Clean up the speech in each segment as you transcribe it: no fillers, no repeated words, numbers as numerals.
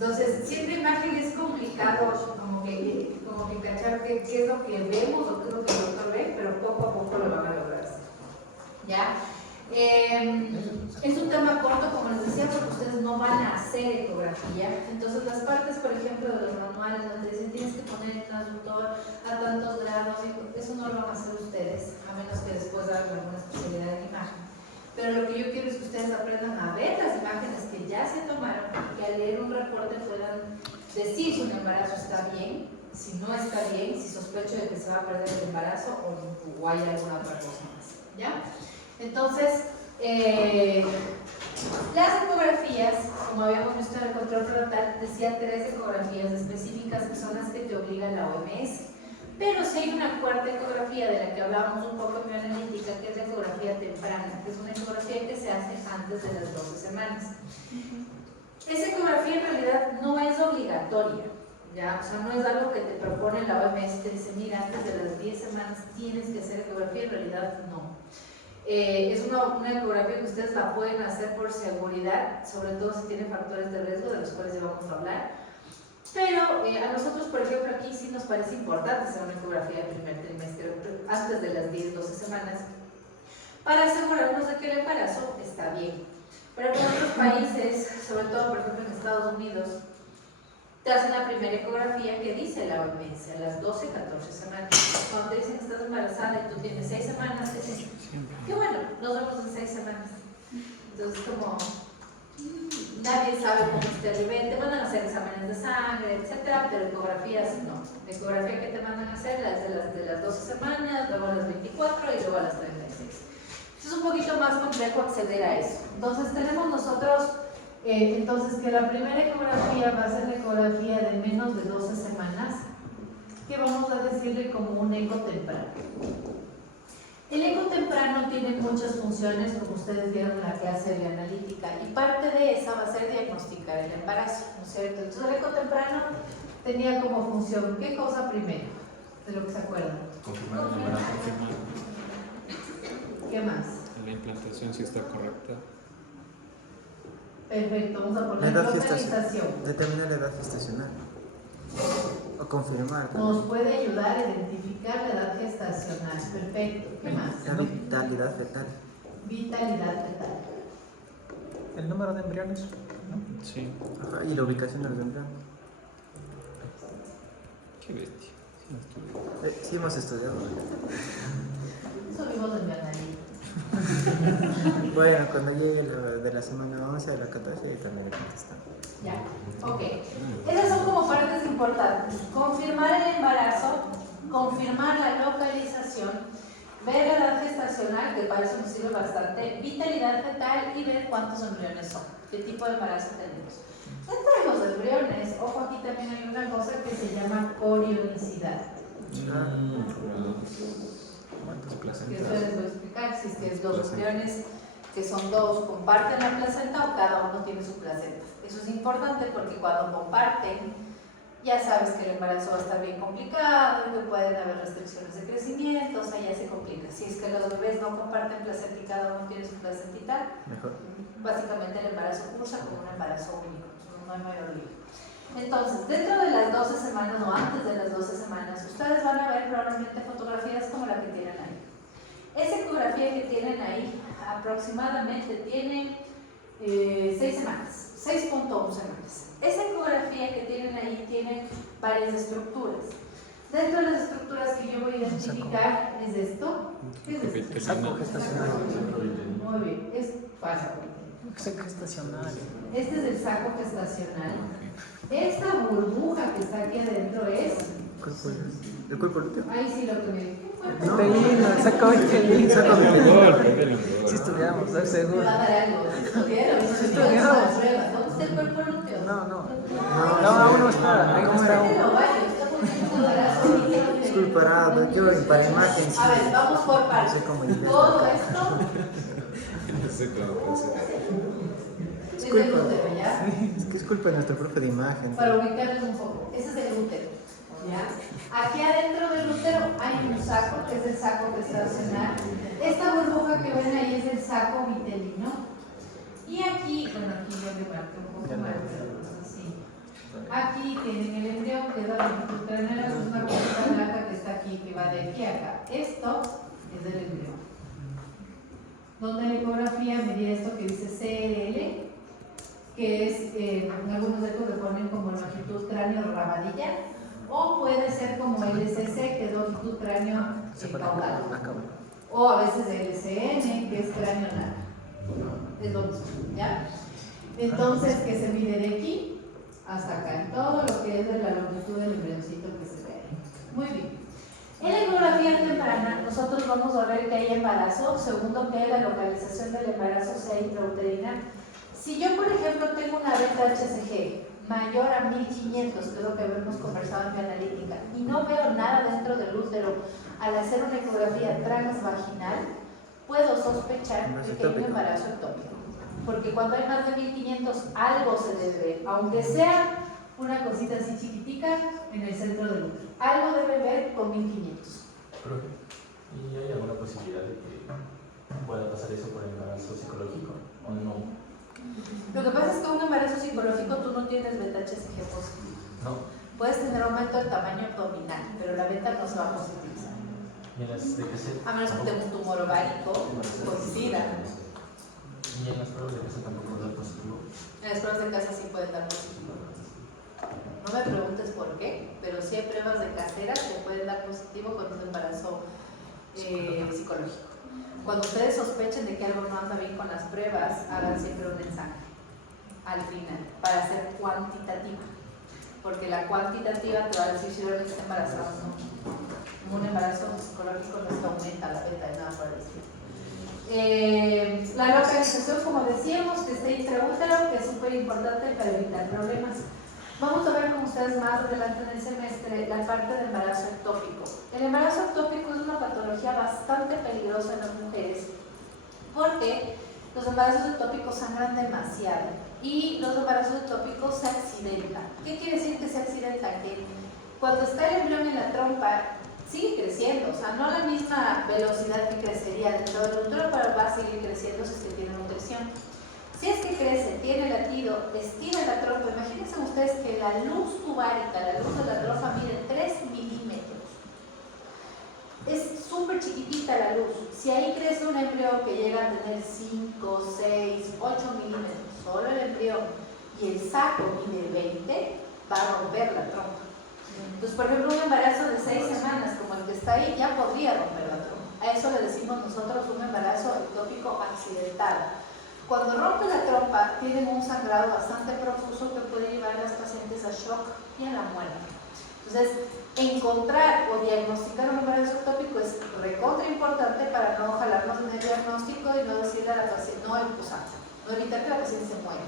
Entonces, siempre imagen es complicado como que cachar qué es lo que vemos o qué es lo que el doctor ve, pero poco a poco lo van a lograr hacer. ¿Ya? Es un tema corto, como les decía, porque ustedes no van a hacer ecografía. Entonces, las partes, por ejemplo, de los manuales donde dicen tienes que poner el transductor a tantos grados, eso no lo van a hacer ustedes, a menos que después hagan alguna especialidad en imagen. Pero lo que yo quiero es que ustedes aprendan a ver las imágenes que ya se tomaron y que al leer un reporte puedan decir si un embarazo está bien, si no está bien, si sospecho de que se va a perder el embarazo o hay alguna otra cosa más. ¿Ya? Entonces, las ecografías, como habíamos visto en el control frontal, decía 3 ecografías específicas que son las que te obliga la OMS. Pero si hay una cuarta ecografía de la que hablábamos un poco en bioanalítica, que es la ecografía temprana, que es una ecografía que se hace antes de las 12 semanas. Esa ecografía en realidad no es obligatoria, ¿ya? O sea, no es algo que te propone la OMS, te dice, mira, antes de las 10 semanas tienes que hacer ecografía, en realidad no. Es una ecografía que ustedes la pueden hacer por seguridad, sobre todo si tienen factores de riesgo, de los cuales ya vamos a hablar. Pero a nosotros, por ejemplo, aquí sí nos parece importante hacer una ecografía del primer trimestre, antes de las 10-12 semanas, para asegurarnos de que el embarazo está bien. Pero en otros países, sobre todo, por ejemplo, en Estados Unidos, te hacen la primera ecografía que dice la OMS, a las 12-14 semanas. Cuando te dicen que estás embarazada y tú tienes 6 semanas, te dicen, qué bueno, nos vemos en 6 semanas. Entonces, como nadie sabe cómo está el bebé, te mandan a hacer exámenes de sangre, etcétera, pero ecografías no. La ecografía que te mandan a hacer es de las 12 semanas, luego a las 24 y luego a las 36. Es un poquito más complejo acceder a eso. Entonces tenemos nosotros, entonces que la primera ecografía va a ser la ecografía de menos de 12 semanas, que vamos a decirle como un eco temprano. El eco temprano tiene muchas funciones, como ustedes vieron en la clase de analítica, y parte de esa va a ser diagnosticar el embarazo, ¿no es cierto? Entonces el eco temprano tenía como función, ¿qué cosa primero? De lo que se acuerdan. Confirmar el embarazo. ¿Qué más? La implantación si está correcta. Perfecto, vamos a poner localización. Determinar la edad gestacional. O confirmar. Nos puede ayudar a identificar la edad gestacional. Perfecto. ¿Qué más? La vitalidad fetal. Vitalidad fetal. El número de embriones, ¿no? Sí. Ajá, y la ubicación del embrión. Qué bestia. Sí, Sí hemos estudiado. Eso vimos en mi análisis. Bueno, cuando llegue de la semana 11 a la 14 también le contestamos. Ya, ok. Esas son como partes importantes. Confirmar el embarazo, confirmar la localización, ver la edad gestacional, que para eso nos sirve bastante, vitalidad fetal y ver cuántos embriones son, qué tipo de embarazo tenemos. Dentro de los embriones, ojo, aquí también hay una cosa que se llama corionicidad. ¿Cuántas Que placentas? eso les voy a explicar, si es que los embriones que son dos comparten la placenta o cada uno tiene su placenta. Eso es importante porque cuando comparten, ya sabes que el embarazo va a estar bien complicado y que pueden haber restricciones de crecimiento, o sea, ya se complica. Si es que los bebés no comparten placenta y cada uno tiene su placentita, Mejor. básicamente el embarazo cursa como un embarazo único, no hay mayor lío. Entonces, dentro de las 12 semanas o antes de las 12 semanas, ustedes van a ver probablemente fotografías como la que tienen ahí. Esa ecografía que tienen ahí aproximadamente tiene 6 semanas, 6.1 semanas. Esa ecografía que tienen ahí tiene varias estructuras. Dentro de las estructuras que yo voy a identificar es esto. ¿Qué es esto? El saco gestacional. Muy bien, es pasa. Saco gestacional. Este es el saco gestacional. Esta burbuja que está aquí adentro es... ¿El cuerpo lúteo? Ahí sí lo que me... Vitelino, el saco vitelino. Saco vitelino. Sí estudiamos, estoy seguro. Me va a dar algo. ¿Estudiaron? Estudiamos. ¿No gusta el cuerpo lúteo? No, aún no está. Ahí no está aún. Disculpa, yo para imagen. Sí. A ver, vamos por partes. No sé cómo ir. Todo esto No sé cómo pensar. es el útero, ¿ya? Es que es culpa de nuestro profe de imagen. Para ubicarnos un poco. Ese es el útero, ¿ya? Aquí adentro del útero hay un saco, que es el saco gestacional. Esta burbuja que ven ahí es el saco vitelino. Y aquí, bueno, aquí yo le marqué un poco más, pero así. Aquí tienen el embrión, que es la longitud craneal, es una cosita blanca que está aquí, que va de aquí a acá. Esto es el embrión. Donde la ecografía medía esto que dice CL, que es, en algunos ecos le ponen como longitud cráneo rabadilla, o puede ser como LCC, que es longitud cráneo caudal, o a veces LCN, que es cráneo nada. Es lo mismo, ¿ya? Entonces, que se mide de aquí hasta acá, en todo lo que es de la longitud del embrioncito que se ve ahí. Muy bien. En la ecografía temprana, nosotros vamos a ver que hay embarazo, segundo que la localización del embarazo sea intrauterina. Si yo, por ejemplo, tengo una beta HCG mayor a 1500, que es lo que hemos conversado en mi analítica, y no veo nada dentro del útero al hacer una ecografía transvaginal, puedo sospechar de que hay un embarazo ectópico. Porque cuando hay más de 1500, algo se debe ver, aunque sea una cosita así chiquitica en el centro del útero. Algo debe ver con 1500. Profe, ¿y hay alguna posibilidad de que pueda pasar eso por embarazo psicológico o no? Lo que pasa es que un embarazo psicológico tú no tienes beta HCG positivo. No. Puedes tener aumento del tamaño abdominal, pero la beta no se va a positivizar. A menos que tengas un tumor ovárico con SIDA. ¿Y en las pruebas de casa tampoco da positivo? En las pruebas de casa sí pueden dar positivo. No me preguntes por qué, pero sí hay pruebas de caseras que pueden dar positivo cuando es embarazo psicológico. Cuando ustedes sospechen de que algo no anda bien con las pruebas, hagan siempre un examen al final para ser cuantitativa, porque la cuantitativa te va a decir si realmente está embarazado o no. Un embarazo psicológico no es que aumenta la beta de nada por el estilo. La localización, como decíamos, que esté intraútero, que es súper importante para evitar problemas. Vamos a ver con ustedes más adelante en el semestre la parte del embarazo ectópico. El embarazo ectópico es una patología bastante peligrosa en las mujeres porque los embarazos ectópicos sangran demasiado y los embarazos ectópicos se accidentan. ¿Qué quiere decir que se accidentan? Que cuando está el embrión en la trompa sigue creciendo, o sea, no a la misma velocidad que crecería dentro del útero, pero va a seguir creciendo si es que tiene nutrición. Si es que crece, tiene latido, estira la trompa. Imagínense ustedes que la luz tubárica, la luz de la trompa mide 3 milímetros. Es súper chiquitita la luz. Si ahí crece un embrión que llega a tener 5, 6, 8 milímetros, solo el embrión, y el saco mide 20, va a romper la trompa. Entonces, por ejemplo, un embarazo de 6 semanas, como el que está ahí, ya podría romper la trompa. A eso le decimos nosotros un embarazo ectópico accidentado. Cuando rompe la trompa, tienen un sangrado bastante profuso que puede llevar a las pacientes a shock y a la muerte. Entonces, encontrar o diagnosticar un embarazo ectópico es recontra importante para no jalarnos en el diagnóstico y no decirle a la paciente, no evitar que la paciente se muera.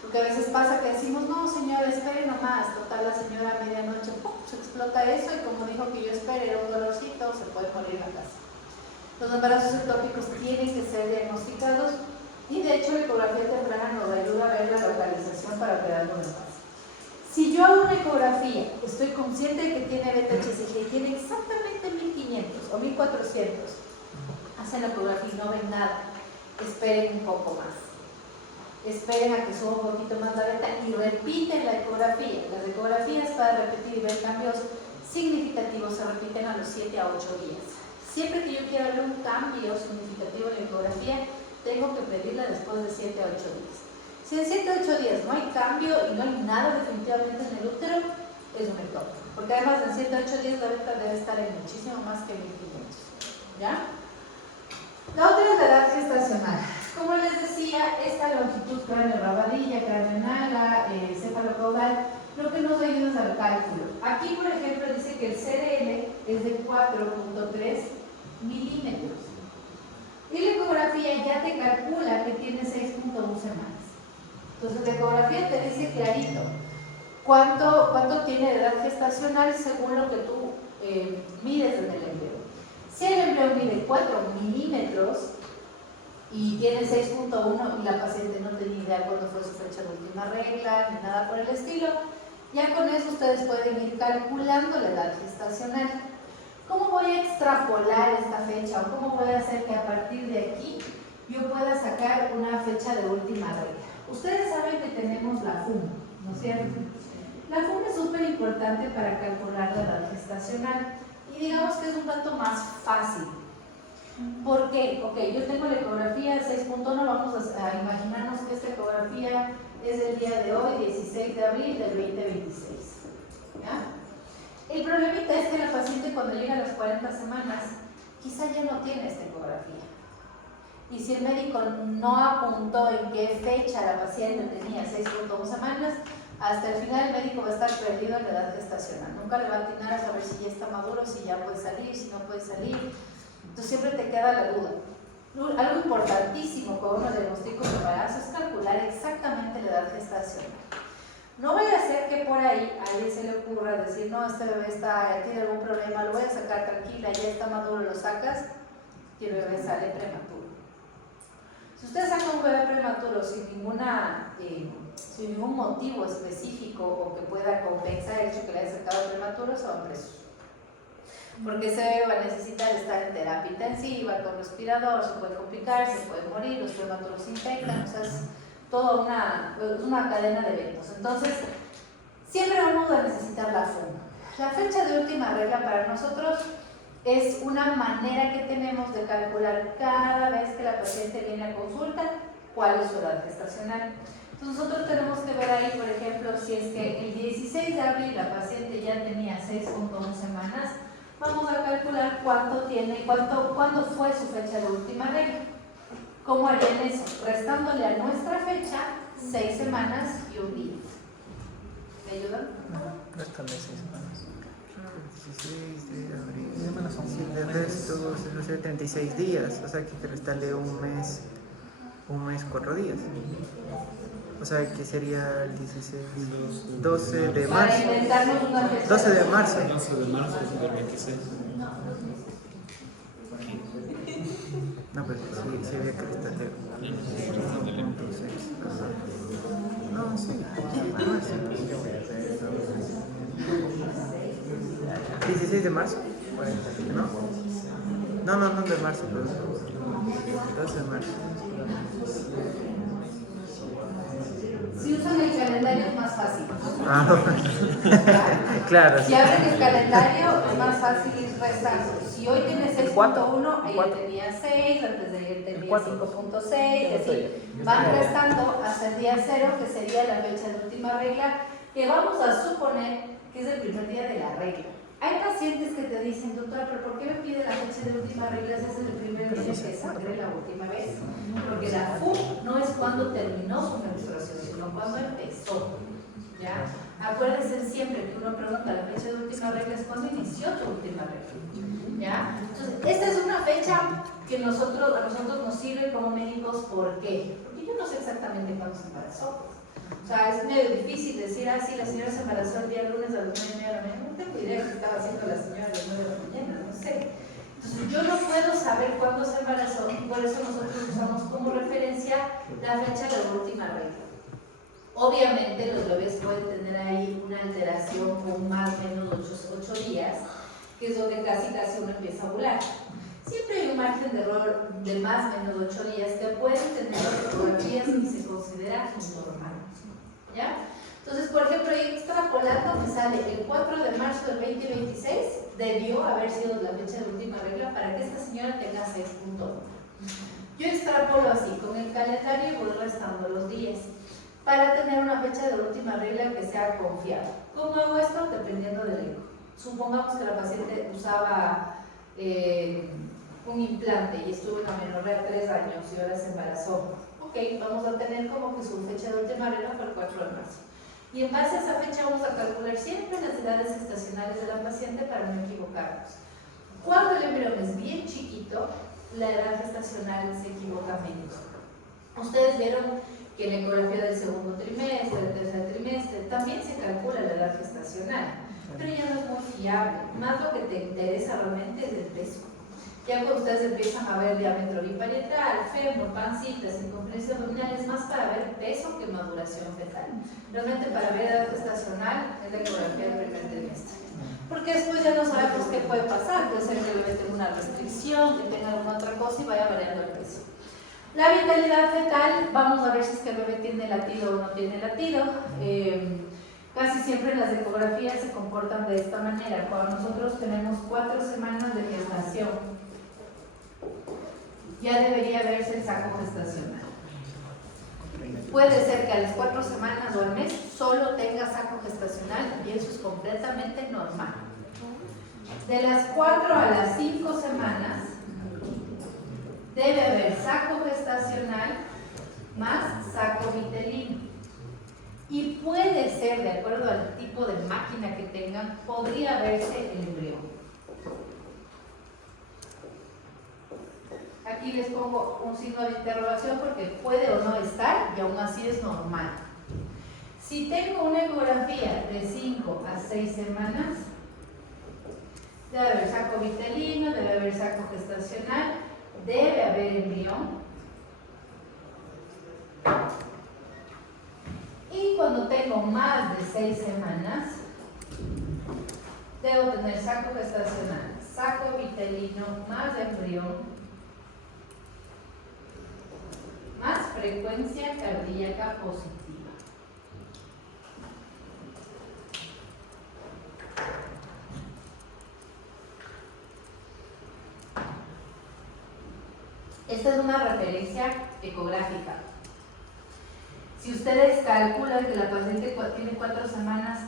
Porque a veces pasa que decimos, no señora, espere nomás, total la señora a medianoche, ¡pum!, se explota eso y como dijo que yo espere, era un dolorcito, se puede morir en la casa. Los embarazos ectópicos tienen que ser diagnosticados y de hecho la ecografía temprana nos ayuda a ver la localización para ver algo de más. Si yo hago una ecografía, estoy consciente de que tiene beta HCG y tiene exactamente 1500 o 1400, hacen la ecografía y no ven nada, esperen un poco más. Esperen a que suba un poquito más la beta y repiten la ecografía. Las ecografías para repetir y ver cambios significativos se repiten a los 7 a 8 días. Siempre que yo quiera ver un cambio significativo en la ecografía, tengo que pedirla después de 7 a 8 días. Si en 7 a 8 días no hay cambio y no hay nada definitivamente en el útero, es un ectópico. Porque además en 7 a 8 días la beta debe estar en muchísimo más que 1500. ¿Ya? La otra es la edad gestacional. Como les decía, esta longitud cráneo-rabadilla, cráneo-nala, cefalocaudal, lo que nos ayuda es al cálculo. Aquí, por ejemplo, dice que el CDL es de 4.3 milímetros. Y la ecografía ya te calcula que tiene 6.1 semanas. Entonces, la ecografía te dice clarito cuánto tiene de edad gestacional según lo que tú mides en el embrión. Si el embrión mide 4 milímetros y tiene 6.1 y la paciente no tenía idea cuándo fue su fecha de última regla ni nada por el estilo, ya con eso ustedes pueden ir calculando la edad gestacional. ¿Cómo voy a extrapolar esta fecha o cómo voy a hacer que a partir de aquí yo pueda sacar una fecha de última regla? Ustedes saben que tenemos la FUM, ¿no es cierto? La súper importante para calcular la edad gestacional. Y digamos que es un dato más fácil. ¿Por qué? Ok, yo tengo la ecografía 6.1, vamos a imaginarnos que esta ecografía es del día de hoy, 16 de abril del 2026. ¿Ya? El problemita es que la paciente cuando llega a las 40 semanas, quizá ya no tiene esta ecografía. Y si el médico no apuntó en qué fecha la paciente tenía 6.1 semanas, hasta el final el médico va a estar perdido en la edad gestacional. Nunca le va a atinar a saber si ya está maduro, si ya puede salir, si no puede salir. Entonces siempre te queda la duda. Algo importantísimo con uno diagnóstico de embarazo es calcular exactamente la edad gestacional. No vaya a ser que por ahí a alguien se le ocurra decir, no, este bebé tiene algún problema, lo voy a sacar tranquila, ya está maduro, lo sacas y el bebé sale prematuro. Si usted saca un bebé prematuro sin ningún motivo específico o que pueda compensar el hecho que le haya sacado prematuro, se va preso. Porque ese bebé va a necesitar estar en terapia intensiva, con respirador, se puede complicar, se puede morir, los prematuros se infectan, o sea, es toda una cadena de eventos. Entonces, siempre vamos a necesitar la FUM. La fecha de última regla para nosotros es una manera que tenemos de calcular cada vez que la paciente viene a consulta cuál es su edad gestacional. Entonces nosotros tenemos que ver ahí, por ejemplo, si es que el 16 de abril la paciente ya tenía 6.1 semanas, vamos a calcular cuándo fue su fecha de última regla. ¿Cómo harían eso? Restándole a nuestra fecha 6 semanas y un día. ¿Me ayudan? No, réstale 6 semanas. 16 de abril. ¿Qué semanas son? Sí, de resto se hace 36 días, o sea que restarle un mes 4 días. O sea que sería el 16, 12 de Para marzo. inventarnos una fecha. 12 de marzo. 11 de marzo del 26. No, pues sí había que restarle. No, sí, de marzo. 16 de marzo. ¿No? No de marzo, pero 12 de marzo. Si usan el calendario es más fácil. Claro. Si abren el calendario es más fácil ir restando. Si hoy tiene 6.1, ayer tenía 6, antes de ayer tenía 5.6, así. Van restando hasta el día 0, que sería la fecha de última regla, que vamos a suponer que es el primer día de la regla. Hay pacientes que te dicen, doctora, ¿pero por qué me pide la fecha de última regla si es el primer día que sangré la última vez? Porque la FUM no es cuando terminó su menstruación, sino cuando empezó. ¿Ya? Acuérdense siempre que uno pregunta la fecha de última regla es cuando inició tu última regla. ¿Ya? Entonces, esta es una fecha que a nosotros nos sirve como médicos. ¿Por qué? Porque yo no sé exactamente cuándo se embarazó. O sea, es medio difícil decir, sí, la señora se embarazó el día lunes a las 9:30 de la mañana. No tengo idea de qué estaba haciendo la señora a las 9 de la mañana, no sé. Entonces, yo no puedo saber cuándo se embarazó y por eso nosotros usamos como referencia la fecha de la última regla. Obviamente, los bebés pueden tener ahí una alteración con más o menos 8 días, que es donde casi uno empieza a ovular. Siempre hay un margen de error de más o menos 8 días que pueden tener ecografías y se considera normal. ¿Ya? Entonces, por ejemplo, yo extrapolando me sale el 4 de marzo del 2026, debió haber sido la fecha de última regla para que esta señora tenga 6.1. Yo extrapolo así, con el calendario y voy restando los días, para tener una fecha de última regla que sea confiable. ¿Cómo hago esto? Dependiendo del eco. Supongamos que la paciente usaba un implante y estuvo en amenorrea 3 años y ahora se embarazó. Ok, vamos a tener como que su fecha de última regla fue el 4 de marzo. Y en base a esa fecha vamos a calcular siempre las edades gestacionales de la paciente para no equivocarnos. Cuando el embrión es bien chiquito, la edad gestacional se equivoca menos. Ustedes vieron que en la ecografía del segundo trimestre, del tercer trimestre, también se calcula la edad gestacional, pero ya no es muy fiable. Más lo que te interesa realmente es el peso. Ya cuando ustedes empiezan a ver diámetro biparietal, fémur, pancita, circunferencia abdominal, es más para ver peso que maduración fetal. Realmente para ver edad gestacional es la ecografía del primer trimestre. Porque después ya no sabemos qué puede pasar, puede ser que el bebé tenga una restricción, que tenga alguna otra cosa y vaya variando el peso. La vitalidad fetal, vamos a ver si es que el bebé tiene latido o no tiene latido. Casi siempre las ecografías se comportan de esta manera. Cuando nosotros tenemos 4 semanas de gestación, ya debería verse el saco gestacional. Puede ser que a las 4 semanas o al mes solo tenga saco gestacional y eso es completamente normal. De las 4 a las 5 semanas debe haber saco gestacional más saco vitelino. Y puede ser, de acuerdo al tipo de máquina que tengan, podría verse el embrión. Aquí les pongo un signo de interrogación porque puede o no estar y aún así es normal. Si tengo una ecografía de 5 a 6 semanas, debe haber saco vitelino, debe haber saco gestacional, debe haber embrión. Y cuando tengo más de 6 semanas, debo tener saco gestacional, saco vitelino, más embrión, más frecuencia cardíaca positiva. Esta es una referencia ecográfica. Si ustedes calculan que la paciente tiene 4 semanas,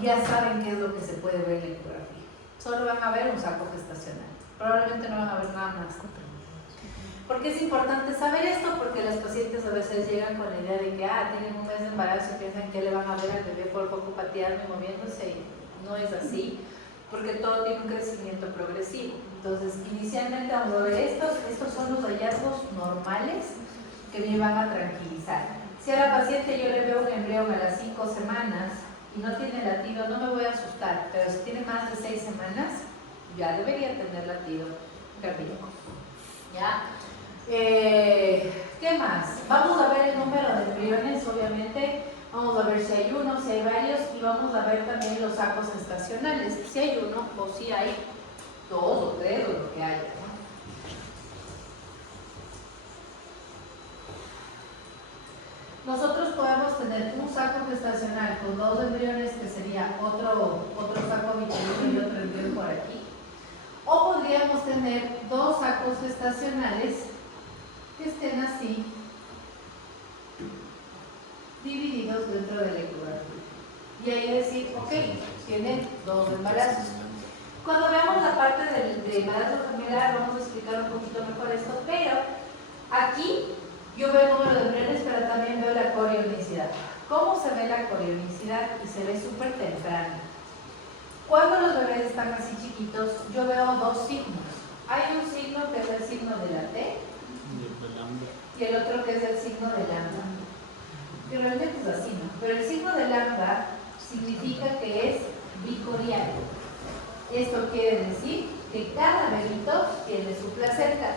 ya saben qué es lo que se puede ver en la ecografía. Solo van a ver un saco gestacional. Probablemente no van a ver nada más. ¿Por qué es importante saber esto? Porque las pacientes a veces llegan con la idea de que tienen un mes de embarazo y piensan que le van a ver al bebé por poco pateando y moviéndose, y no es así, porque todo tiene un crecimiento progresivo. Entonces, inicialmente vamos a ver estos son los hallazgos normales que me van a tranquilizar. Si a la paciente yo le veo un embrión a las 5 semanas y no tiene latido, no me voy a asustar, pero si tiene más de 6 semanas, ya debería tener latido cardíaco. ¿Ya? ¿Qué más? Vamos a ver el número de embriones, obviamente. Vamos a ver si hay uno, si hay varios, y vamos a ver también los sacos gestacionales, si hay uno o si hay 2 o 3 o lo que haya, ¿no? Nosotros podemos tener un saco gestacional con 2 embriones, que sería otro saco vitelino y otro embrión por aquí. O podríamos tener 2 sacos gestacionales que estén así, divididos dentro de la ecografía. Y ahí decir, ok, tiene 2 embarazos. Cuando veamos la parte del embarazo familiar, vamos a explicar un poquito mejor esto, pero aquí yo veo el número de embriones, pero también veo la corionicidad. ¿Cómo se ve la corionicidad? Y se ve súper temprano. Cuando los bebés están así chiquitos, yo veo 2 signos. Hay un signo que es el signo de la T y el otro que es el signo de lambda. Y realmente es así, ¿no? Pero el signo de lambda significa que es bicorial. Esto quiere decir que cada bebito tiene su placenta.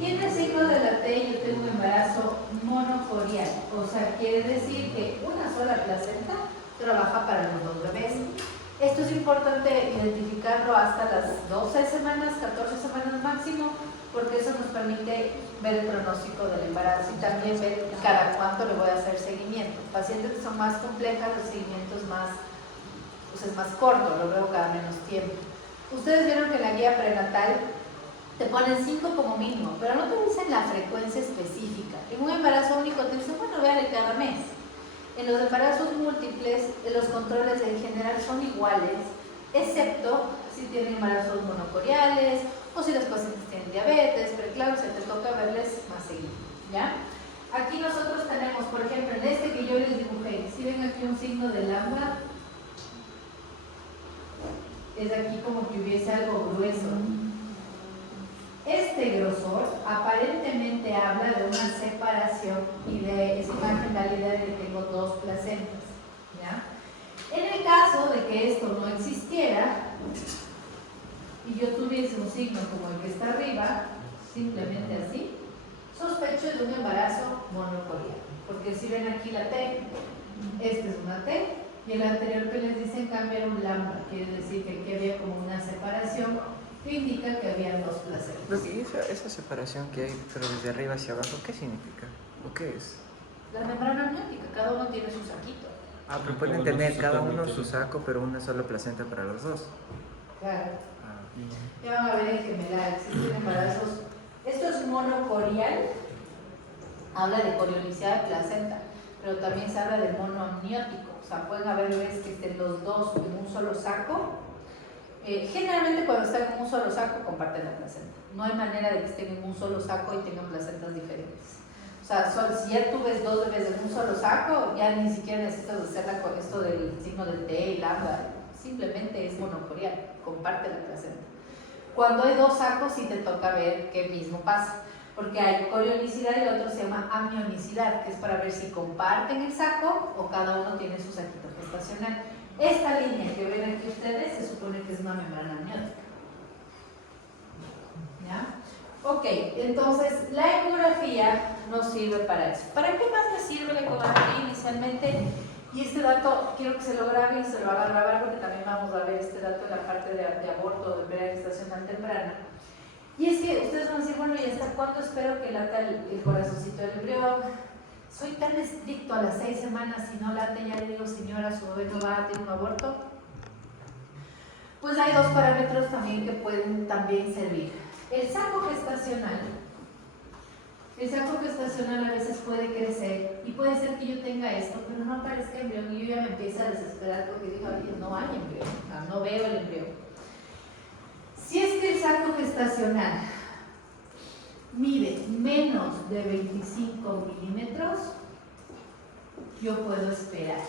Y en el signo de la T yo tengo un embarazo monocorial. O sea, quiere decir que una sola placenta trabaja para los 2 bebés. Esto es importante identificarlo hasta las 12 semanas, 14 semanas máximo, porque eso nos permite ver el pronóstico del embarazo y también ver cada cuánto le voy a hacer seguimiento. Pacientes que son más complejas, el seguimiento es más corto, lo veo cada menos tiempo. Ustedes vieron que en la guía prenatal te ponen 5 como mínimo, pero no te dicen la frecuencia específica. En un embarazo único te dicen, bueno, véale cada mes. En los embarazos múltiples, los controles en general son iguales, excepto si tienen embarazos monocoriales o si los pacientes tienen diabetes, pero claro, se te toca verles más seguido, ¿ya? Aquí nosotros tenemos, por ejemplo, en este que yo les dibujé, si ven aquí un signo de lambda, es aquí como que hubiese algo grueso. Este grosor aparentemente habla de una separación y de esa imagen da la idea de que tengo 2 placentas, ¿ya? En el caso de que esto no existiera y yo tuviese un signo como el que está arriba, simplemente así, sospecho de un embarazo monocorial, porque si ven aquí la T, esta es una T y el anterior que les dice en cambio era un lambda, quiere decir que aquí había como una separación que indica que había 2 placentas. ¿Y esa separación que hay, pero desde arriba hacia abajo, qué significa? ¿O qué es? La membrana amniótica, cada uno tiene su saquito. Ah, pero pueden tener cada uno su saco, pero una sola placenta para los dos. Claro. Ah. Ya van a ver en gemelar, existen embarazos. Esto es monocorial, habla de coriolicidad de placenta, pero también se habla de monoamniótico. O sea, pueden haber bebés que estén los dos en un solo saco. Generalmente cuando están en un solo saco comparten la placenta. No hay manera de que estén en un solo saco y tengan placentas diferentes. O sea, si ya tú ves dos bebés en un solo saco, ya ni siquiera necesitas hacerla con esto del signo del T y lambda. Simplemente es monocorial, comparte la placenta. Cuando hay dos sacos sí te toca ver qué mismo pasa, porque hay corionicidad y el otro se llama amnionicidad, que es para ver si comparten el saco o cada uno tiene su saquito gestacional. Esta línea que ven aquí ustedes se supone que es una membrana amniótica. ¿Ya? Ok, entonces la ecografía nos sirve para eso. ¿Para qué más le sirve la ecografía inicialmente? Y este dato quiero que se lo grabe y se lo haga grabar porque también vamos a ver este dato en la parte de aborto, de periodo gestacional temprana. Y es que ustedes van a decir, bueno, ¿y hasta cuándo espero que lata el corazoncito del embrión? Soy tan estricto a las 6 semanas, si no late ya le digo, señora, su bebé no va a tener un aborto. Pues hay dos parámetros también que pueden también servir. El saco gestacional a veces puede crecer y puede ser que yo tenga esto, pero no aparezca embrión y yo ya me empiezo a desesperar porque digo, oye, no hay embrión, no veo el embrión. Si es que el saco gestacional mide menos de 25 milímetros, yo puedo esperar.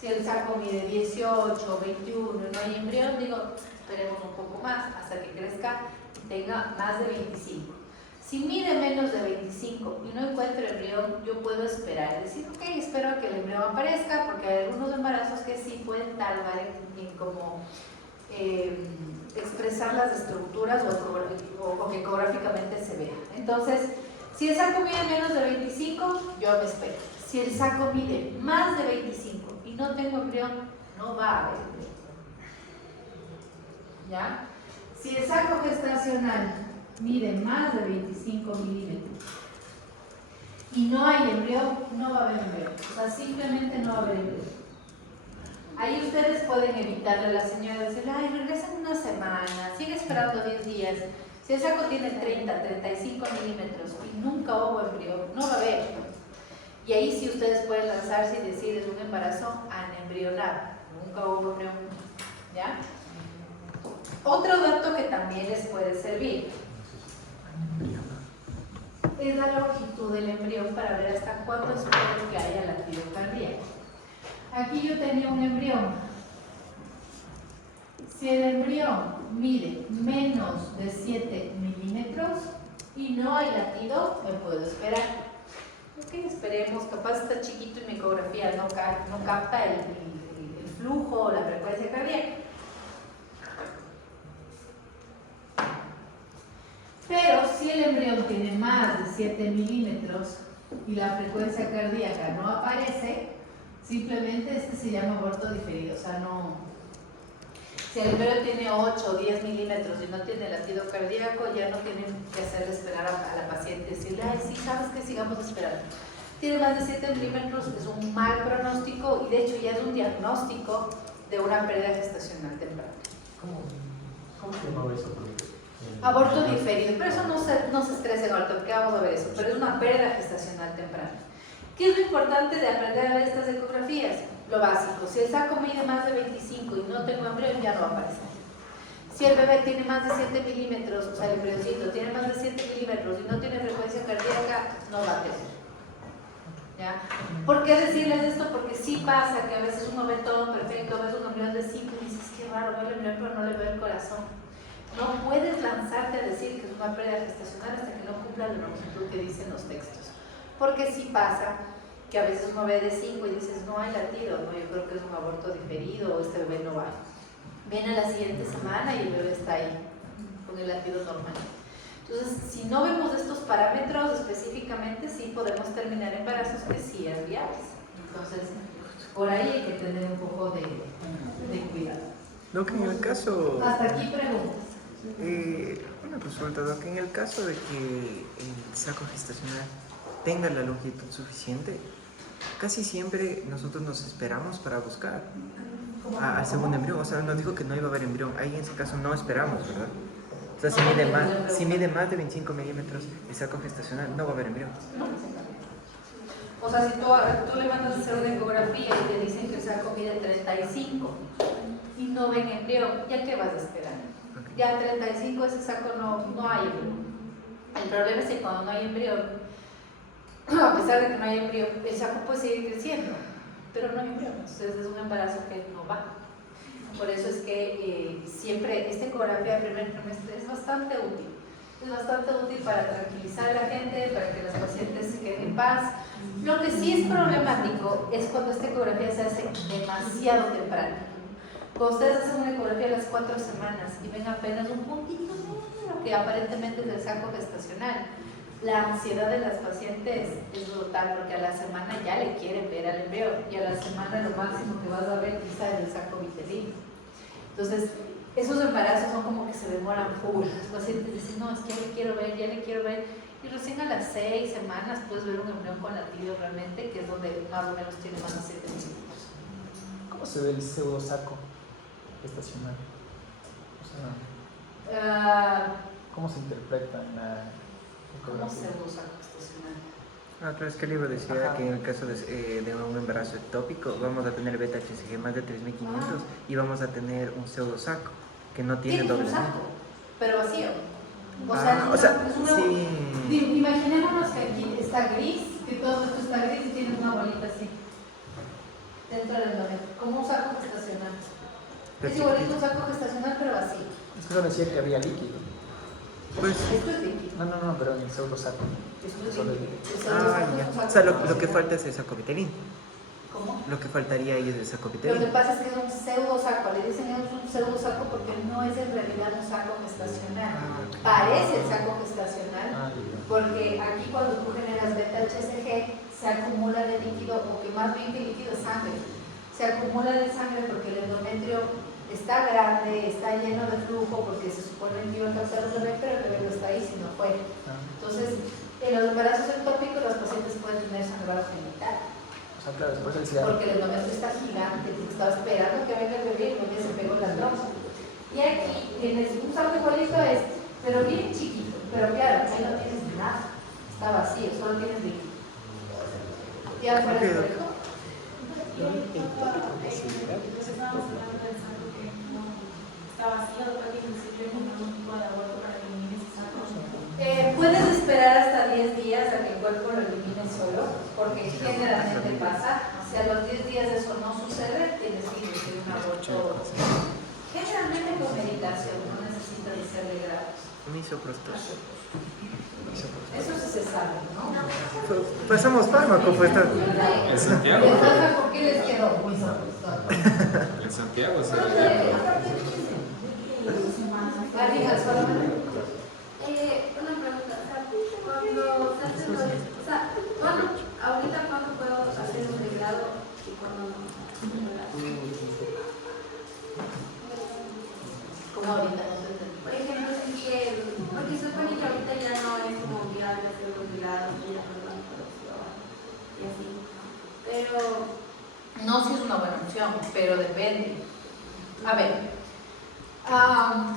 Si el saco mide 18, 21 y no hay embrión, digo, esperemos un poco más hasta que crezca y tenga más de 25. Si mide menos de 25 y no encuentro embrión, yo puedo esperar. Es decir, ok, espero a que el embrión aparezca, porque hay algunos embarazos que sí pueden tardar en como expresar las estructuras o que ecográficamente se vea. Entonces, si el saco mide menos de 25, yo me espero. Si el saco mide más de 25 y no tengo embrión, no va a haber embrión. ¿Ya? Si el saco gestacional mide más de 25 milímetros y no hay embrión, no va a haber embrión. O sea, simplemente no va a haber embrión. Ahí ustedes pueden evitarle a la señora decirle, ay, regresa en una semana, sigue esperando 10 días. Si el saco tiene 30, 35 milímetros y nunca hubo embrión, no va a haber. Y ahí sí ustedes pueden lanzarse y decir, es un embarazo anembrionado, nunca hubo embrión. ¿Ya? Otro dato que también les puede servir es la longitud del embrión para ver hasta cuándo espero que haya latido cardíaco. Aquí yo tenía un embrión. Si el embrión mide menos de 7 milímetros y no hay latido, me puedo esperar. Ok, esperemos, capaz está chiquito y mi ecografía no capta el flujo o la frecuencia cardíaca. Pero si el embrión tiene más de 7 milímetros y la frecuencia cardíaca no aparece, simplemente este se llama aborto diferido. O sea, no. Si el embrión tiene 8 o 10 milímetros y no tiene latido cardíaco, ya no tienen que hacerle esperar a la paciente, decirle, ay, sí, sabes que sigamos esperando. Tiene más de 7 milímetros, es un mal pronóstico y de hecho ya es un diagnóstico de una pérdida gestacional temprana. ¿Cómo se llamaba eso? Aborto diferido, pero eso no se estresen ahorita porque vamos a ver eso, pero es una pérdida gestacional temprana. ¿Qué es lo importante de aprender a ver estas ecografías? Lo básico, si el saco mide más de 25 y no tengo embrión, ya no va a aparecer. Si el bebé tiene más de 7 milímetros, o sea el embrioncito tiene más de 7 milímetros y no tiene frecuencia cardíaca, no va a tener. ¿Ya? ¿Por qué decirles esto? Porque sí pasa que a veces uno ve todo perfecto, ves un embrión de 5 y dices, qué raro, veo el embrión pero no le veo el corazón. No puedes lanzarte a decir que es una pérdida gestacional hasta que no cumpla la longitud que dicen los textos. Porque sí pasa que a veces uno ve de 5 y dices, no hay latido, no, yo creo que es un aborto diferido o este bebé no va. Viene la siguiente semana y el bebé está ahí, con el latido normal. Entonces, si no vemos estos parámetros específicamente, sí podemos terminar embarazos que sí es viables. Entonces, por ahí hay que tener un poco de cuidado. Doc, en el caso... Hasta aquí preguntas. Una consulta, Doc, en el caso de que el saco gestacional tenga la longitud suficiente, casi siempre nosotros nos esperamos para buscar al segundo embrión. O sea, nos dijo que no iba a haber embrión. Ahí en ese caso no esperamos, ¿verdad? O sea, si mide más de 25 milímetros el saco gestacional, no va a haber embrión. O sea, si tú le mandas a hacer una ecografía y te dicen que el saco mide 35 y no ven embrión, ¿ya qué vas a esperar? Okay. Ya 35 ese saco no hay embrión. El problema es que cuando no hay embrión, a pesar de que no hay embrión, el saco puede seguir creciendo, pero no hay embrión. Entonces es un embarazo que no va. Por eso es que siempre esta ecografía del primer trimestre es bastante útil. Es bastante útil para tranquilizar a la gente, para que los pacientes se queden en paz. Lo que sí es problemático es cuando esta ecografía se hace demasiado temprano. Cuando ustedes hacen una ecografía a las 4 semanas y ven apenas un puntito negro que aparentemente es del saco gestacional, la ansiedad de las pacientes es brutal porque a la semana ya le quieren ver al embrión y a la semana lo máximo que vas a ver quizá es el saco vitelino. Entonces, esos embarazos son como que se demoran full. Los pacientes dicen, no, es que ya le quiero ver. Y recién a las 6 semanas puedes ver un embrión con latido realmente, que es donde más o menos tiene más de 7 milímetros. ¿Cómo se ve el pseudosaco gestacional? O sea, ¿cómo se interpreta en la ¿Cómo ecografía? se usa gestacional? Otra vez que el libro decía Ajá. que en el caso de un embarazo ectópico vamos a tener beta-HCG más de 3500 y vamos a tener un pseudosaco que no tiene Tienes doble un saco, pero vacío. sí. Imaginémonos que aquí está gris, que todo esto está gris y tiene una bolita así dentro del endometrio, como un saco gestacional. Es igualito un saco gestacional, pero vacío. Es que solo decía que había líquido. Pues, Esto es líquido. No, pero en el pseudosaco. Esto es Solo líquido. líquido. El pseudosaco ya. es un saco O sea, lo que gestacional. falta es el saco vitelino. ¿Cómo? Lo que faltaría ahí es el saco Lo que vitelino. pasa es que es un pseudo saco, le dicen es un pseudo saco porque no es en realidad un saco gestacional. Parece el saco gestacional porque aquí cuando tú generas beta-HCG se acumula de líquido, o que más bien que líquido es sangre. Se acumula de sangre porque el endometrio está grande, está lleno de flujo porque se supone que iba a causar un bebé, pero el bebé no está ahí, sino fue. Entonces, en los embarazos ectópicos los pacientes pueden tener sangrado genital. O sea, claro, después él se da. Porque el endometrio está gigante, estaba esperando que venga el bebé y el bebé se pegó la trompa. Y aquí tienes un saco igualito a este, pero bien chiquito, pero claro, ahí no tienes nada, está vacío, solo tienes líquido. ¿Ya parece correcto? Puedes esperar hasta 10 días a que el cuerpo lo elimine solo, porque generalmente pasa. Si a los 10 días eso no sucede, tienes que inducir un aborto. Generalmente con medicación, no necesita de ser de grados. Misoprostol. Eso sí se sabe, ¿no? Pasamos fármaco, pues. En Santiago, ¿Les pasa por qué les quedó? Misoprostol. en Santiago se le Marija, solamente. Una pregunta, o sea, cuando se hace o sea, ahorita cuándo puedo hacer un degrado y cuándo no. Como ahorita no se entiende. Por ejemplo, porque se supone que ahorita ya no es como viable hacer los degrados, ya no la producción y así. Pero No, sí es una buena opción, pero depende. A ver,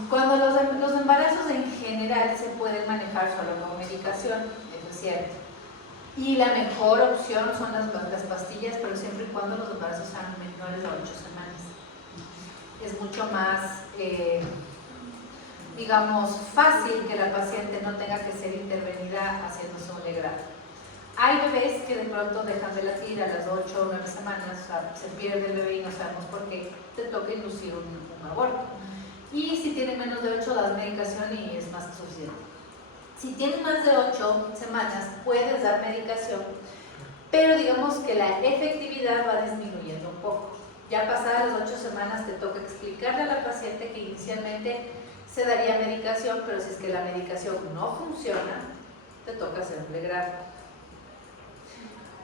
cuando los embarazos en general se pueden manejar solo con medicación, eso es cierto. Y la mejor opción son las pastillas, pero siempre y cuando los embarazos sean menores a 8 semanas. Es mucho más, digamos, fácil que la paciente no tenga que ser intervenida haciéndose un legrado. Hay bebés que de pronto dejan de latir a las 8 o 9 semanas, o sea, se pierde el bebé y no sabemos por qué, te toca inducir un aborto. Y si tienen menos de 8, das medicación y es más que suficiente. Si tienen más de 8 semanas, puedes dar medicación, pero digamos que la efectividad va disminuyendo un poco. Ya pasadas las 8 semanas te toca explicarle a la paciente que inicialmente se daría medicación, pero si es que la medicación no funciona, te toca hacer un legrado.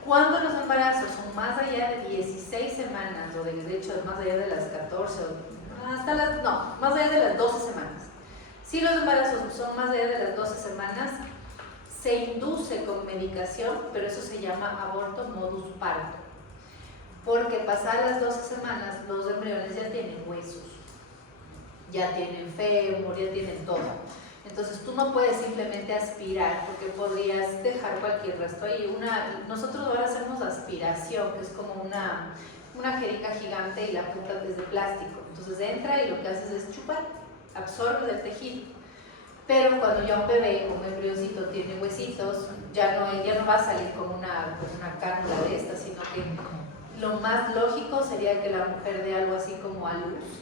Cuando los embarazos son más allá de 16 semanas, o de hecho más allá de las 14, más allá de las 12 semanas. Si los embarazos son más allá de las 12 semanas, se induce con medicación, pero eso se llama aborto modus parto, porque pasadas las 12 semanas los embriones ya tienen huesos, ya tienen fémur, ya tienen todo. Entonces tú no puedes simplemente aspirar, porque podrías dejar cualquier resto ahí. Nosotros ahora hacemos aspiración, que es como una jeringa gigante y la punta es de plástico. Entonces entra y lo que haces es chupar, absorbe del tejido. Pero cuando ya un bebé, un embrioncito tiene huesitos, ya no va a salir como una cánula de esta, sino que lo más lógico sería que la mujer dé algo así como a luz.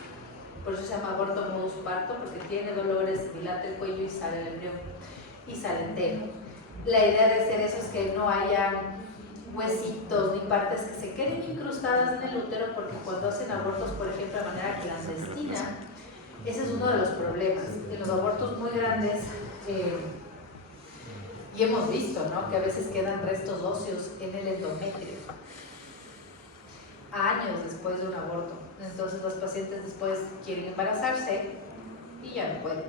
Por eso se llama aborto modus parto, porque tiene dolores, dilata el cuello y sale el embrión, y sale entero. La idea de hacer eso es que no haya huesitos ni partes que se queden incrustadas en el útero, porque cuando hacen abortos, por ejemplo, de manera clandestina, ese es uno de los problemas. En los abortos muy grandes, y hemos visto, ¿no?, que a veces quedan restos óseos en el endometrio, años después de un aborto. Entonces los pacientes después quieren embarazarse y ya no pueden,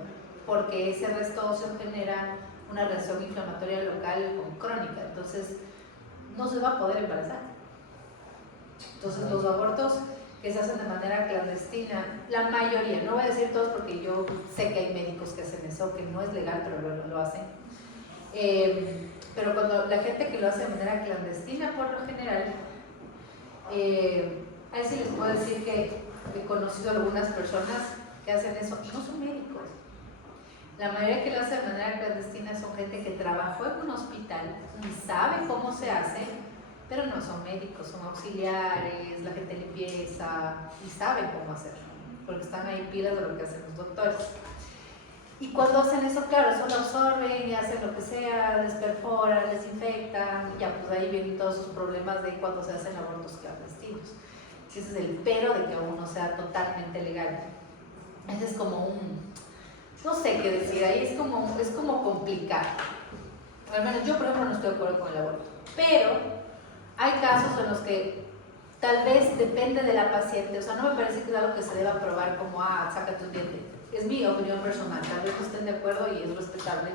porque ese resto óseo genera una reacción inflamatoria local o crónica, entonces no se va a poder embarazar. Entonces los abortos que se hacen de manera clandestina, la mayoría, no voy a decir todos porque yo sé que hay médicos que hacen eso, que no es legal, pero lo hacen. Pero cuando la gente que lo hace de manera clandestina, por lo general, ahí sí les puedo decir que he conocido a algunas personas que hacen eso y no son médicos. La mayoría que lo hace de manera clandestina son gente que trabajó en un hospital y sabe cómo se hace, pero no son médicos, son auxiliares, la gente de limpieza y saben cómo hacerlo, porque están ahí pilas de lo que hacen los doctores. Y cuando hacen eso, claro, solo absorben y hacen lo que sea, les perforan, les infectan, y ya pues ahí vienen todos sus problemas de cuando se hacen abortos clandestinos. Ese es el pero de que aún no sea totalmente legal. Ese es como no sé qué decir, ahí es como complicado. Al menos yo, por ejemplo, no estoy de acuerdo con el aborto, pero hay casos en los que tal vez depende de la paciente, o sea, no me parece que es algo que se deba probar como, sácate un diente. Es mi opinión personal, tal vez no estén de acuerdo y es respetable,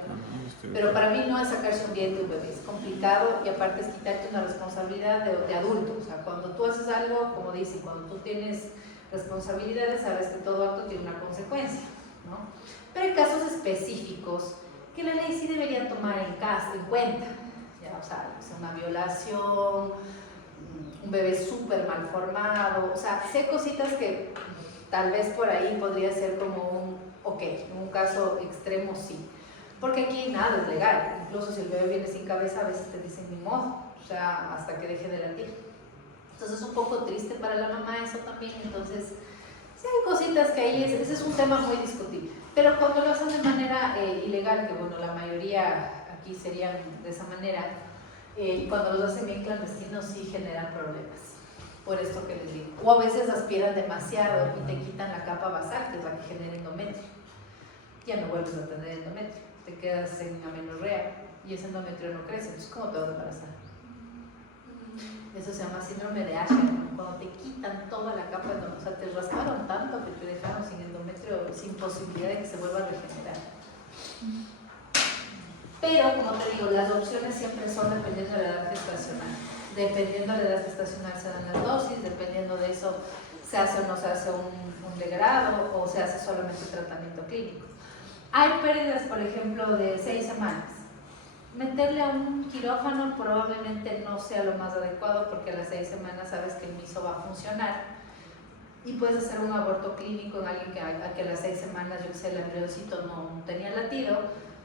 pero para mí no es sacarse un diente de un bebé, es complicado y aparte es quitarte una responsabilidad de adulto. O sea, cuando tú haces algo, como dicen, cuando tú tienes responsabilidades, sabes que todo acto tiene una consecuencia, ¿no? Pero hay casos específicos que la ley sí debería tomar en cuenta, ¿ya? O sea, una violación, un bebé súper mal formado, o sea, sé cositas que tal vez por ahí podría ser como en un caso extremo sí, porque aquí nada es legal, incluso si el bebé viene sin cabeza a veces te dicen ni modo, o sea, hasta que deje de latir. Entonces es un poco triste para la mamá eso también, entonces sí hay cositas que ahí, ese es un tema muy discutible, pero cuando lo hacen de manera ilegal, que bueno, la mayoría aquí serían de esa manera, cuando los hacen bien clandestinos sí generan problemas. Por esto que les digo, o a veces aspiran demasiado y te quitan la capa basal, que es la que genera endometrio. Ya no vuelves a tener endometrio, te quedas en amenorrea y ese endometrio no crece, entonces ¿cómo te vas a embarazar? Eso se llama síndrome de Asher, cuando te quitan toda la capa de endometrio, o sea, te rasparon tanto que te dejaron sin endometrio, sin posibilidad de que se vuelva a regenerar. Pero, como te digo, las opciones siempre son dependiendo de la edad gestacional. Dependiendo de la edad gestacional se dan las dosis, dependiendo de eso se hace o no se hace un degrado o se hace solamente tratamiento clínico. Hay pérdidas, por ejemplo, de 6 semanas. Meterle a un quirófano probablemente no sea lo más adecuado porque a las 6 semanas sabes que el miso va a funcionar y puedes hacer un aborto clínico en alguien que a las 6 semanas, yo que sé, el embrioncito no tenía latido,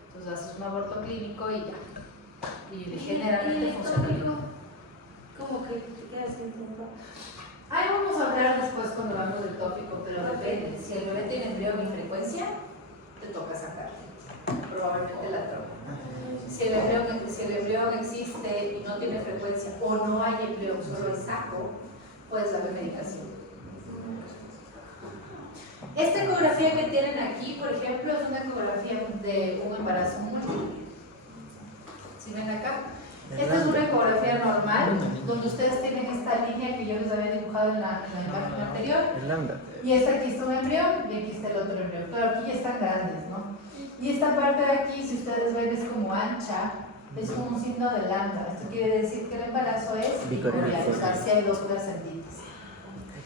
entonces haces un aborto clínico y ya. Y generalmente funciona bien. ¿Cómo que te quedas sin tiempo? Ahí vamos a hablar después cuando hablamos del tópico, pero depende. Si el bebé tiene embrión en frecuencia, te toca sacar probablemente la trompa. Si el embrión existe y no tiene frecuencia o no hay embrión, solo hay saco, puedes darle medicación. Esta ecografía que tienen aquí, por ejemplo, es una ecografía de un embarazo múltiple. ¿Sí ven acá? Esta es una ecografía normal, donde ustedes tienen esta línea que yo les había dibujado en la imagen anterior. Y aquí está un embrión y aquí está el otro embrión. Claro, aquí ya están grandes, ¿no? Y esta parte de aquí, si ustedes ven, es como ancha Es un signo de Lambda. Esto quiere decir que el embarazo es bicorial, o sea, si hay dos placentitas.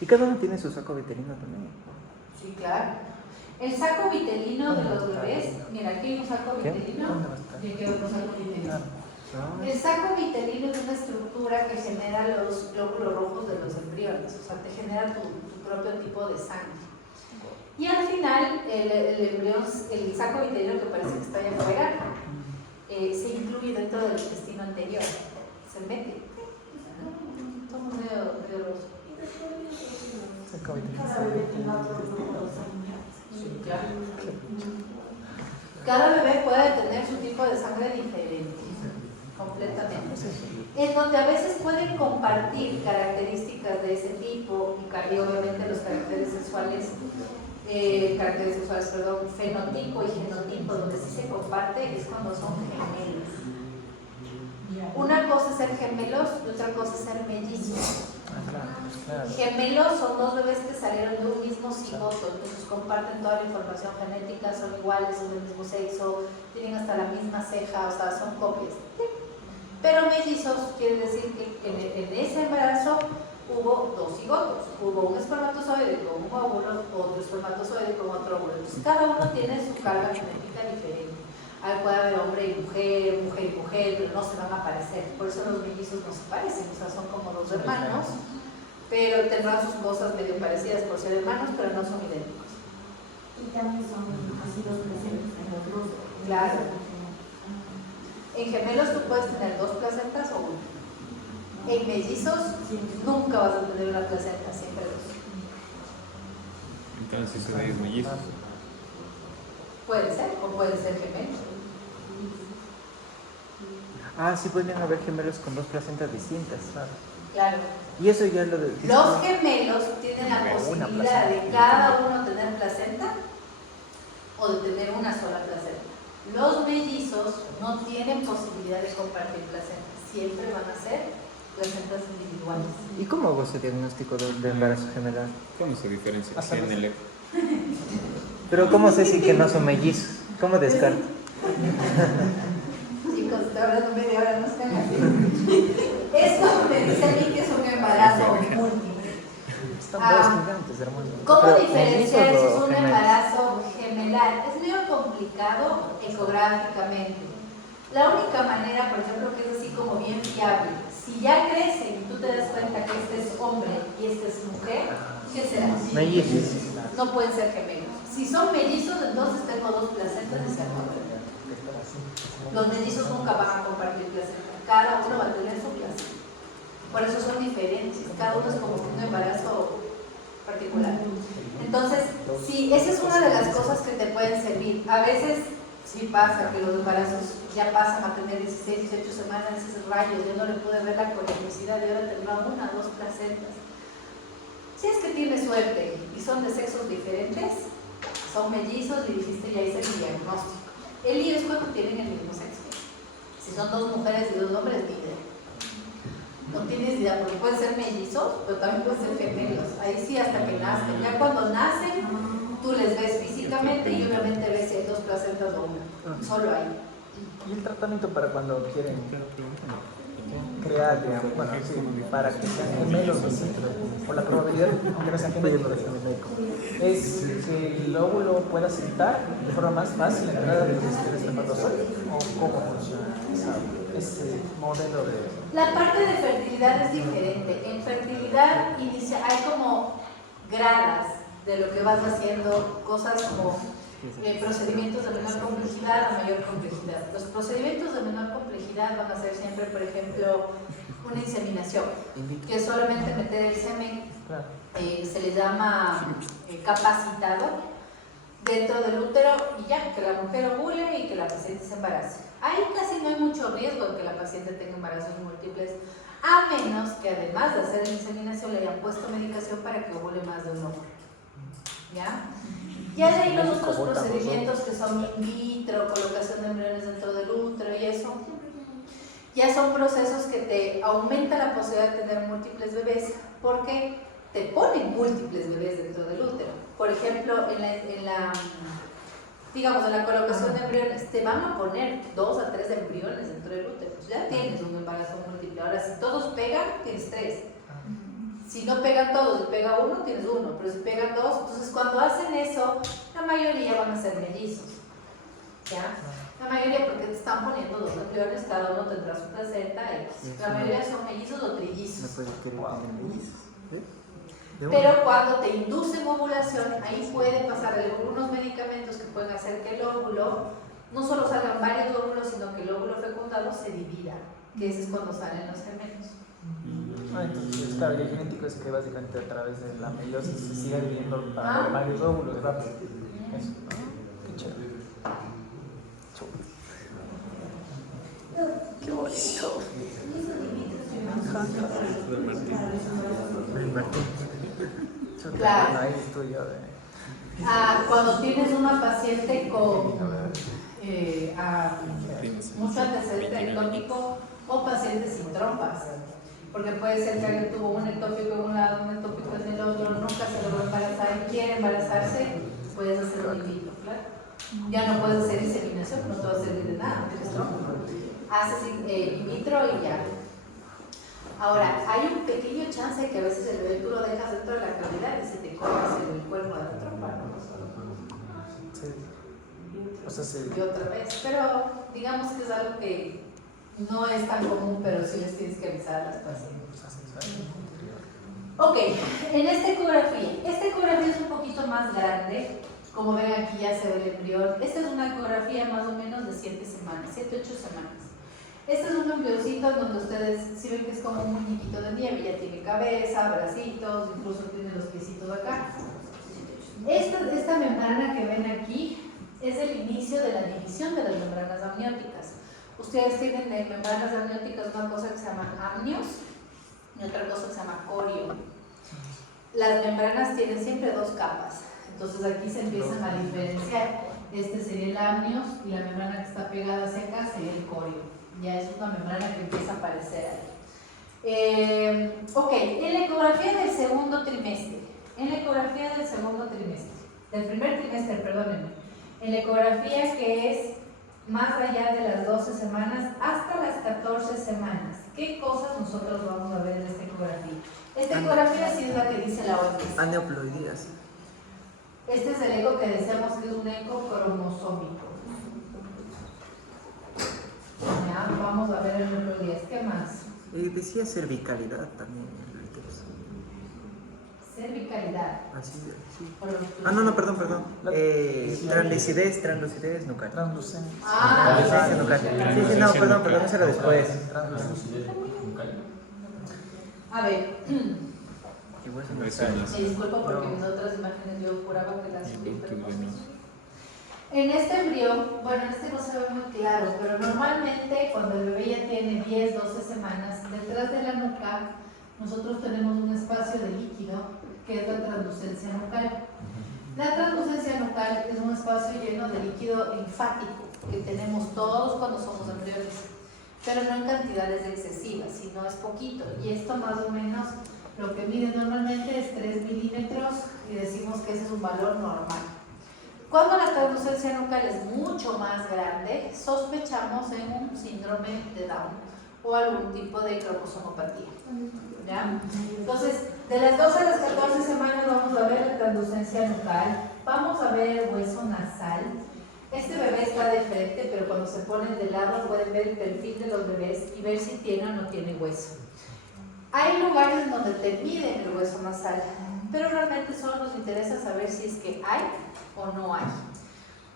Y cada uno tiene su saco veterino también. Sí, claro. El saco vitelino de los bebés, mira, aquí hay un saco ¿Qué? vitelino. ¿Dónde va a estar? Yo quiero otro saco vitelino. Ah, El saco vitelino es una estructura que genera los glóbulos rojos de los embriones, o sea, te genera tu propio tipo de sangre. Y al final, el embrión, el saco vitelino que parece que está allá afuera, se incluye dentro del intestino anterior, se mete. Somos medio rosa. Saco veterino. Sí, claro. Cada bebé puede tener su tipo de sangre diferente, completamente. En donde a veces pueden compartir características de ese tipo, y obviamente los caracteres sexuales, fenotipo y genotipo, donde sí se comparte es cuando son gemelos. Una cosa es ser gemelos y otra cosa es ser mellizos. Claro. Gemelos son dos bebés que salieron de un mismo cigoto, entonces comparten toda la información genética, son iguales, son del mismo sexo, tienen hasta la misma ceja, o sea, son copias. Pero mellizos quiere decir que en ese embarazo hubo dos cigotos, hubo un espermatozoide con un óvulo, otro espermatozoide con otro óvulo. Entonces cada uno tiene su carga genética diferente. Puede haber hombre y mujer, mujer y mujer, pero no se van a parecer. Por eso los mellizos no se parecen, o sea, son como dos hermanos, pero tendrán sus cosas medio parecidas por ser hermanos, pero no son idénticos. Y también son así los presentes en los dos. Claro. En gemelos tú puedes tener dos placentas o una. En mellizos nunca vas a tener una placenta, siempre dos. Entonces se ve mellizos. Puede ser, o puede ser gemelos. Ah, sí podrían haber gemelos con dos placentas distintas. Claro. Y eso ya lo de... Los gemelos tienen la posibilidad de cada uno tener placenta o de tener una sola placenta. Los mellizos no tienen posibilidad de compartir placenta, siempre van a ser placentas individuales. ¿Y cómo hago ese diagnóstico de embarazo gemelar? ¿Cómo se diferencia? Hasta En el Pero ¿cómo sé si que no son mellizos? ¿Cómo descarto? Chicos, estoy hablando media hora, no sean así. Esto me dice a mí que es un embarazo múltiple. Están todos gigantes, hermano. ¿Cómo Pero, diferenciar si ¿mellizos es o un gemelos? embarazo gemelar? Es medio complicado ecográficamente. La única manera, por ejemplo, que es así como bien fiable, si ya crecen y tú te das cuenta que este es hombre y este es mujer, ¿qué será? Mellizos. No pueden ser gemelos. Si son mellizos, entonces tengo dos placentas y se acabó. Los mellizos nunca van a compartir placenta, cada uno va a tener su placenta. Por eso son diferentes, cada uno es como un embarazo particular. Entonces, sí, esa es una de las cosas que te pueden servir. A veces sí pasa que los embarazos ya pasan a tener 16, 18 semanas, esos rayos, yo no le pude ver la conicidad y ahora tendrá una, dos placentas. Si es que tiene suerte y son de sexos diferentes, son mellizos y dijiste ya hice el diagnóstico. El lío es cuando tienen el mismo sexo. Si son dos mujeres y dos hombres, ni idea. No tienes idea, porque pueden ser mellizos, pero también pueden ser gemelos. Ahí sí, hasta que nazcan. Ya cuando nacen, tú les ves físicamente y obviamente ves si hay dos placentas o una. Solo ahí. ¿Y el tratamiento para cuando quieren crear, digamos, bueno, sí, para que sean gemelos, así, por la probabilidad, aunque no sean gemelos, es que el óvulo pueda sentar de forma más fácil la entrada del espermatozoide? ¿O cómo funciona ese modelo de...? La parte de fertilidad es diferente. En fertilidad inicia, hay como gradas de lo que vas haciendo, cosas como procedimientos de menor complejidad a mayor complejidad. Los procedimientos de menor complejidad van a ser siempre, por ejemplo, una inseminación, que es solamente meter el semen, se le llama capacitado, dentro del útero y ya, que la mujer ovule y que la paciente se embarace. Ahí casi no hay mucho riesgo de que la paciente tenga embarazos múltiples, a menos que además de hacer la inseminación le hayan puesto medicación para que ovule más de un óvulo. ¿Ya? Ya de ahí los otros procedimientos que son in vitro, colocación de embriones dentro del útero y eso, ya son procesos que te aumentan la posibilidad de tener múltiples bebés porque te ponen múltiples bebés dentro del útero. Por ejemplo, digamos, en la colocación de embriones, te van a poner 2 a 3 embriones dentro del útero. Pues ya tienes un embarazo múltiple. Ahora, si todos pegan, tienes 3. Si no pegan todos y pega uno, tienes 1. Pero si pegan 2, entonces cuando hacen eso, la mayoría van a ser mellizos. ¿Ya? La mayoría porque te están poniendo 2 embriones, cada uno tendrá su placenta X. La mayoría son mellizos o No trillizos. puede querer tener mellizos. ¿Ve? De una. Pero cuando te inducen ovulación, ahí puede pasar algunos medicamentos que pueden hacer que el óvulo no solo salgan varios óvulos, sino que el óvulo fecundado se divida, que ese es cuando salen los gemelos. Entonces, claro, y el genético es que básicamente a través de la meiosis se sigue dividiendo para varios óvulos rápido. Eso. Qué chévere. Qué bonito. El Martín. Claro. Bueno, ahí estudio Cuando tienes una paciente con mucho antecedente ectópico o pacientes sin trompas, porque puede ser que alguien tuvo un ectópico en un lado, un ectópico en el otro, nunca se logró embarazar y quiere embarazarse, puedes hacer un in vitro, claro. Ya no puedes hacer inseminación, no te va a servir de nada, tienes trompa. Haces in vitro y ya. Ahora, hay un pequeño chance de que a veces el bebé tú lo dejas dentro de la cavidad y se te corta el cuerpo de la trompa, ¿no? Sí. O sea, sí. Y otra vez, pero digamos que es algo que no es tan común, pero sí les tienes que avisar a las pacientes. Ok, en esta ecografía es un poquito más grande, como ven aquí ya se ve el embrión. Esta es una ecografía más o menos de 7 semanas, 7, 8 semanas. Este es un embrioncito donde ustedes, si ven que es como un muñequito de nieve, ya tiene cabeza, bracitos, incluso tiene los piecitos acá. Esta membrana que ven aquí es el inicio de la división de las membranas amnióticas. Ustedes tienen de membranas amnióticas una cosa que se llama amnios y otra cosa que se llama corio. Las membranas tienen siempre 2 capas, entonces aquí se empiezan a diferenciar. Este sería el amnios y la membrana que está pegada hacia acá sería el corio. Ya es una membrana que empieza a aparecer ahí. Ok, en la ecografía del segundo trimestre, del primer trimestre, perdónenme, en la ecografía que es más allá de las 12 semanas hasta las 14 semanas, ¿qué cosas nosotros vamos a ver en esta ecografía? Esta ecografía sí es la que dice la OMS. Aneuploidías. Este es el eco que decíamos que es un eco cromosómico. Ya, vamos a ver en otros días. ¿Qué más? Decía cervicalidad también. Cervicalidad. Así, sí. Ah, No, perdón. Translucidez nucal. Translucencia. Translucencia nucal. Sí, no, perdón, eso era después. A ver, Igual se Eso nucal. no es. me disculpo porque No. mis otras imágenes yo juraba que las subí, pero Ductus no. venoso. En este embrión, bueno, en este no se ve muy claro, pero normalmente cuando el bebé ya tiene 10, 12 semanas, detrás de la nuca nosotros tenemos un espacio de líquido que es la translucencia nucal. La translucencia nucal es un espacio lleno de líquido linfático que tenemos todos cuando somos embriones, pero no en cantidades excesivas, sino es poquito. Y esto más o menos lo que mide normalmente es 3 milímetros y decimos que ese es un valor normal. Cuando la translucencia nucal es mucho más grande, sospechamos en un síndrome de Down o algún tipo de cromosomopatía. ¿Ya? Entonces, de las 12 a las 14 semanas vamos a ver la translucencia nucal, vamos a ver el hueso nasal. Este bebé está de frente, pero cuando se ponen de lado pueden ver el perfil de los bebés y ver si tiene o no tiene hueso. Hay lugares donde te miden el hueso nasal, pero realmente solo nos interesa saber si es que hay o no hay.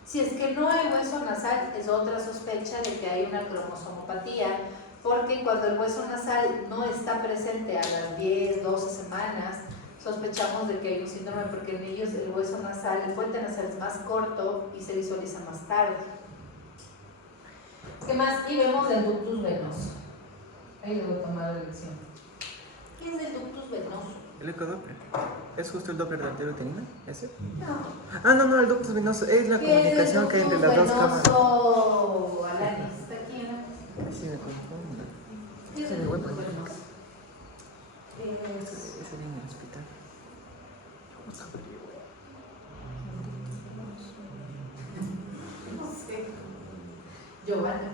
Si es que no hay hueso nasal, es otra sospecha de que hay una cromosomopatía, porque cuando el hueso nasal no está presente a las 10, 12 semanas, sospechamos de que hay un síndrome, porque en ellos el hueso nasal, el puente nasal es más corto y se visualiza más tarde. ¿Qué más? Y vemos el ductus venoso. Ahí le voy a tomar la lección. ¿Qué es el ductus venoso? El ecodoppler. ¿Es justo el Doppler de anterotenina? ¿Ese? No. No, el ductus venoso es la ¿Qué es el comunicación que hay entre las dos cámaras. venoso, Alanis? Está aquí, ¿no? Sí, me confundo. ¿Qué es el ductus venoso? Ese niño en el hospital. Giovanna.